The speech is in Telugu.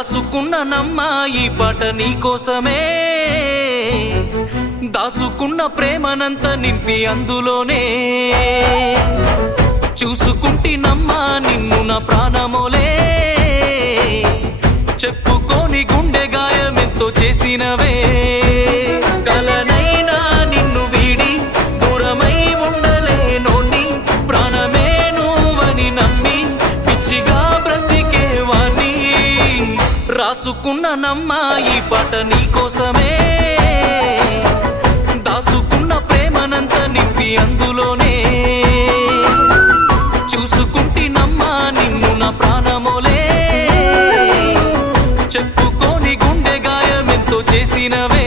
రాసుకున్న నమ్మ ఈ పాట నీకోసమే, దాసుకున్న ప్రేమనంత నింపి అందులోనే, చూసుకుంటినమ్మా నిన్ను నా ప్రాణమోలే, చెప్పుకోని గుండె గాయమెంతో చేసినవే, కలనైనా నిన్ను వీడి దూరమై ఉండలేనోని, ప్రాణమే నువ్వని నమ్మి పిచ్చిగా బ్రతికేవాణ్ణి. రాసుకున్న నమ్మ ఈ పాట నీకోసమే, దాసుకున్న ప్రేమనంత నింపి అందులోనే, చూసుకుంటినమ్మా నిన్ను నా ప్రాణమోలే, చెప్పుకోని గుండె గాయమెంతో చేసినవే.